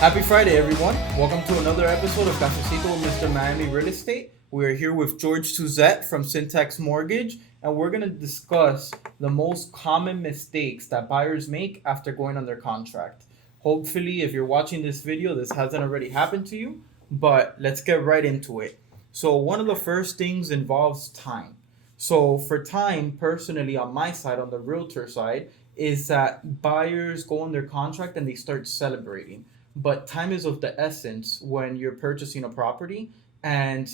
Happy Friday, everyone. Welcome to another episode of Cafecito with Mr. Miami Real Estate. We are here with George Suzette from Syntax Mortgage, and we're going to discuss the most common mistakes that buyers make after going under contract. Hopefully, if you're watching this video, this hasn't already happened to you, but let's get right into it. So, one of the first things involves time. So, for time, personally, on my side, on the realtor side, is that buyers go under contract and they start celebrating, but time is of the essence when you're purchasing a property. And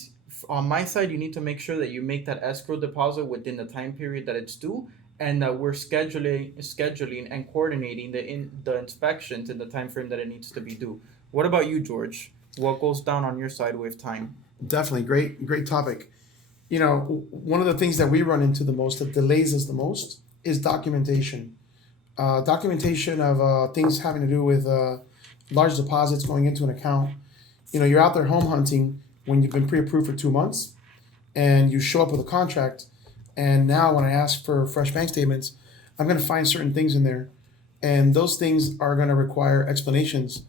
on my side, you need to make sure that you make that escrow deposit within the time period that it's due, and that we're scheduling and coordinating the inspections in the time frame that it needs to be due. What about you, George? What goes down on your side with time? Definitely, great topic. You know, one of the things that we run into the most, that delays us the most, is documentation. Documentation of things having to do with large deposits going into an account. You know, you're out there home hunting when you've been pre-approved for 2 months, and you show up with a contract, and now when I ask for fresh bank statements, I'm going to find certain things in there, and those things are going to require explanations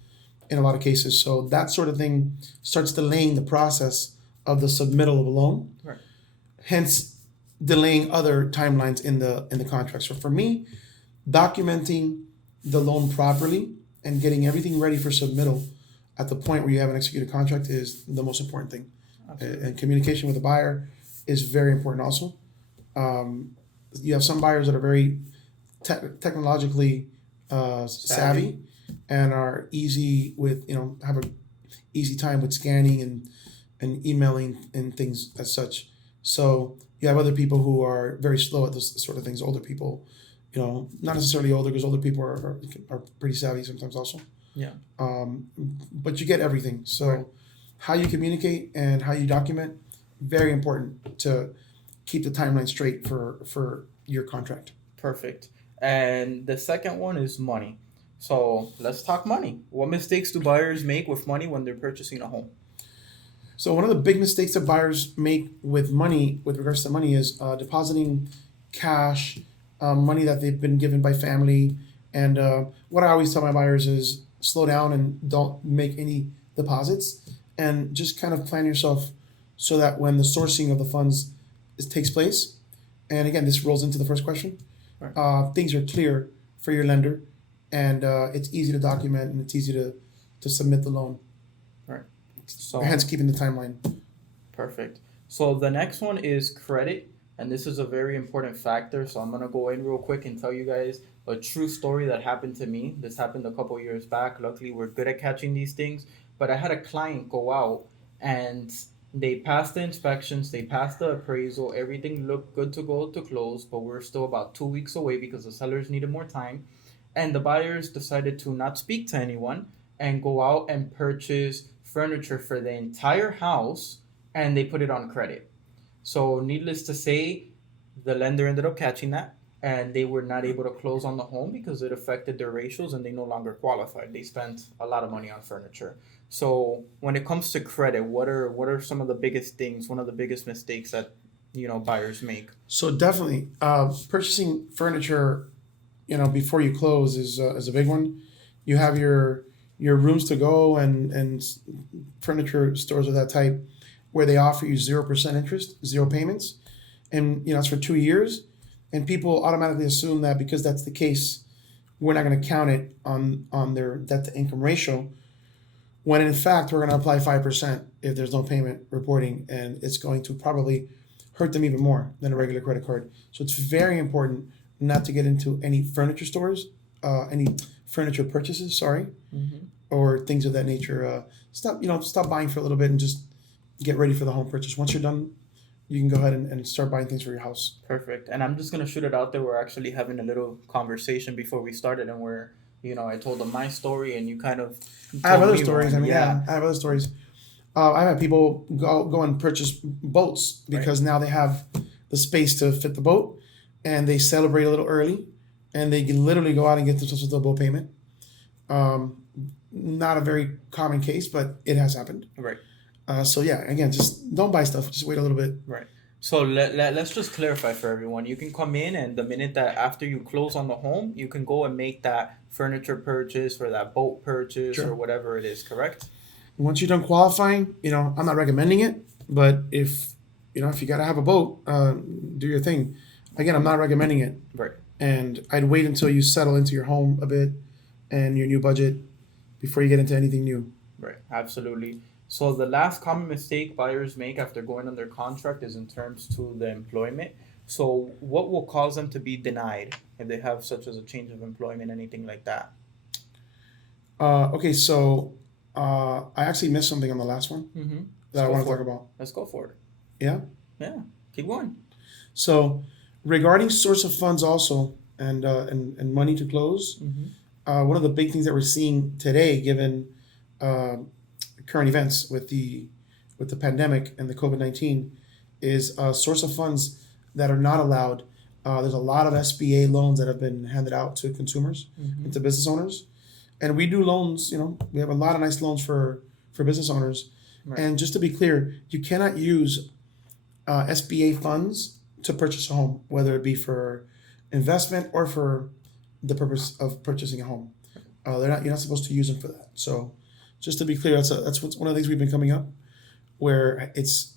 in a lot of cases. So that sort of thing starts delaying the process of the submittal of a loan. Right. Hence delaying other timelines in the contract. So for me, documenting the loan properly and getting everything ready for submittal at the point where you have an executed contract is the most important thing. And communication with the buyer is very important also. You have some buyers that are very technologically savvy and are easy with, have a easy time with scanning and emailing and things as such. So you have other people who are very slow at those sort of things, older people. Not necessarily older, because older people are pretty savvy sometimes also. Yeah. But you get everything. So right. How you communicate and how you document, very important to keep the timeline straight for your contract. Perfect. And the second one is money. So let's talk money. What mistakes do buyers make with money when they're purchasing a home? So one of the big mistakes that buyers make with money, with regards to money, is depositing cash, money that they've been given by family. And what I always tell my buyers is slow down and don't make any deposits, and just kind of plan yourself so that when the sourcing of the funds takes place, and again, this rolls into the first question, right. Things are clear for your lender, and it's easy to document, and it's easy to submit the loan. Right. So hence keeping the timeline. Perfect. So the next one is credit. And this is a very important factor. So I'm going to go in real quick and tell you guys a true story that happened to me. This happened a couple years back. Luckily, we're good at catching these things. But I had a client go out and they passed the inspections. They passed the appraisal. Everything looked good to go to close. But we're still about 2 weeks away because the sellers needed more time. And the buyers decided to not speak to anyone and go out and purchase furniture for the entire house. And they put it on credit. So needless to say, the lender ended up catching that, and they were not able to close on the home because it affected their ratios and they no longer qualified. They spent a lot of money on furniture. So when it comes to credit, what are some of the biggest things, one of the biggest mistakes that buyers make? So definitely purchasing furniture, before you close is a big one. You have your rooms to go and furniture stores of that type, where they offer you 0% interest, 0 payments, and it's for 2 years, and people automatically assume that because that's the case, we're not going to count it on their debt to income ratio, when in fact we're going to apply 5% if there's no payment reporting, and it's going to probably hurt them even more than a regular credit card. So it's very important not to get into any furniture stores, any furniture purchases, or things of that nature. Stop buying for a little bit and just get ready for the home purchase. Once you're done, you can go ahead and start buying things for your house. Perfect. And I'm just going to shoot it out there. We're actually having a little conversation before we started, and I told them my story, and you kind of I have other stories. I have other stories. I've had people go and purchase boats because now they have the space to fit the boat, and they celebrate a little early, and they can literally go out and get themselves a boat payment. Not a very common case, but it has happened. Right. So yeah, again, just don't buy stuff. Just wait a little bit. Right. So let's just clarify for everyone. You can come in, and the minute that after you close on the home, you can go and make that furniture purchase or that boat purchase Sure. or whatever it is, correct? Once you're done qualifying, I'm not recommending it, but if you gotta have a boat, do your thing. Again, I'm not recommending it, Right. and I'd wait until you settle into your home a bit and your new budget before you get into anything new. Right, absolutely. So the last common mistake buyers make after going under contract is in terms to the employment. So what will cause them to be denied if they have such as a change of employment, anything like that? Okay, so I actually missed something on the last one Mm-hmm. that I Let's go want to for talk it. about. Let's go for it. Yeah. Yeah, keep going. So regarding source of funds also and money to close, Mm-hmm. one of the big things that we're seeing today, given uh, current events with the pandemic and the COVID-19, is a source of funds that are not allowed. There's a lot of SBA loans that have been handed out to consumers Mm-hmm. and to business owners, and we do loans. We have a lot of nice loans for business owners. Right. And just to be clear, you cannot use SBA funds to purchase a home, whether it be for investment or for the purpose of purchasing a home. You're not supposed to use them for that. So, just to be clear, that's one of the things we've been coming up, where it's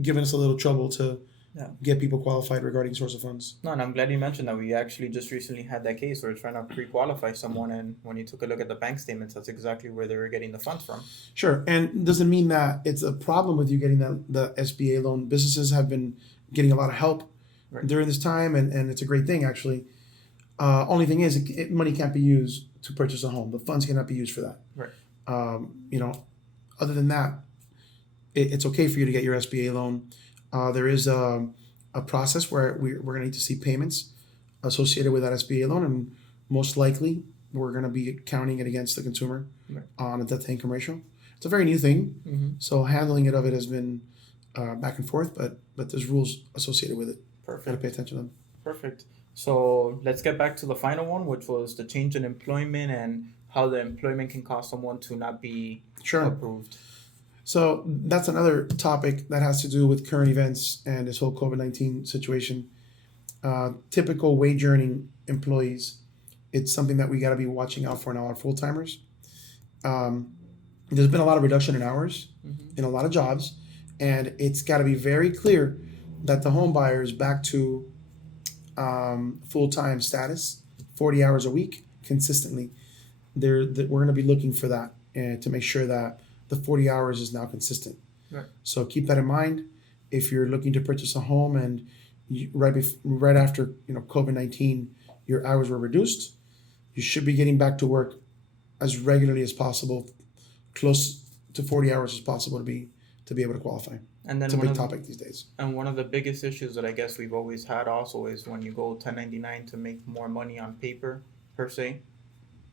given us a little trouble to Yeah. get people qualified regarding source of funds. No, and I'm glad you mentioned that. We actually just recently had that case where we're trying to pre-qualify someone, and when you took a look at the bank statements, that's exactly where they were getting the funds from. Sure, and doesn't mean that it's a problem with you getting the SBA loan. Businesses have been getting a lot of help Right. during this time, and it's a great thing actually. Only thing is, money can't be used to purchase a home. The funds cannot be used for that. Right. Other than that, it's okay for you to get your SBA loan. There is a process where we're going to need to see payments associated with that SBA loan, and most likely we're going to be counting it against the consumer Right. on a debt to income ratio. It's a very new thing, Mm-hmm. so handling it has been back and forth, but there's rules associated with it. Got to Perfect. pay attention to them. Perfect. So let's get back to the final one, which was the change in employment and how the employment can cause someone to not be Sure. approved. So that's another topic that has to do with current events and this whole COVID-19 situation. Typical wage earning employees, it's something that we got to be watching out for now, our full timers. There's been a lot of reduction in hours Mm-hmm. in a lot of jobs, and it's got to be very clear that the home buyer is back to full-time status, 40 hours a week consistently. We're going to be looking for that to make sure that the 40 hours is now consistent. Right. So keep that in mind. If you're looking to purchase a home and right after COVID-19, your hours were reduced, you should be getting back to work as regularly as possible, close to 40 hours as possible to be able to qualify. And then It's a one big of the, topic these days. and one of the biggest issues that I guess we've always had also is when you go 1099 to make more money on paper per se.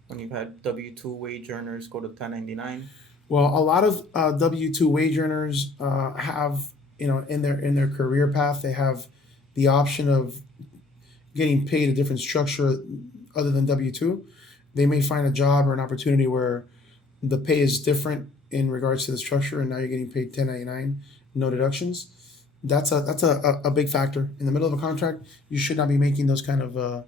When you've had W-2 wage earners go to 1099. Well, a lot of W-2 wage earners have, in their career path, they have the option of getting paid a different structure other than W-2. They may find a job or an opportunity where the pay is different in regards to the structure, and now you're getting paid 1099, no deductions. That's a big factor. In the middle of a contract, you should not be making those kind of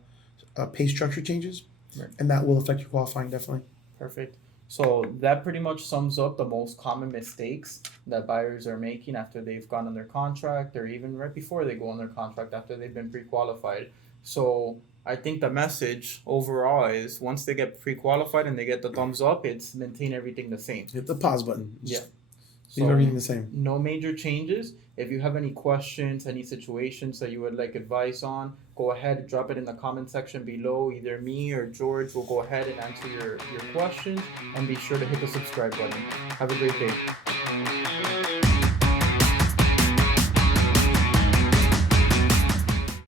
pay structure changes, Right. and that will affect your qualifying definitely. Perfect. So that pretty much sums up the most common mistakes that buyers are making after they've gone on their contract or even right before they go on their contract after they've been pre-qualified. So I think the message overall is once they get pre-qualified and they get the thumbs up, it's maintain everything the same. Hit the pause button. Yeah. Leave everything the same. No major changes. If you have any questions, any situations that you would like advice on, go ahead, drop it in the comment section below. Either me or George will go ahead and answer your questions, and be sure to hit the subscribe button. Have a great day.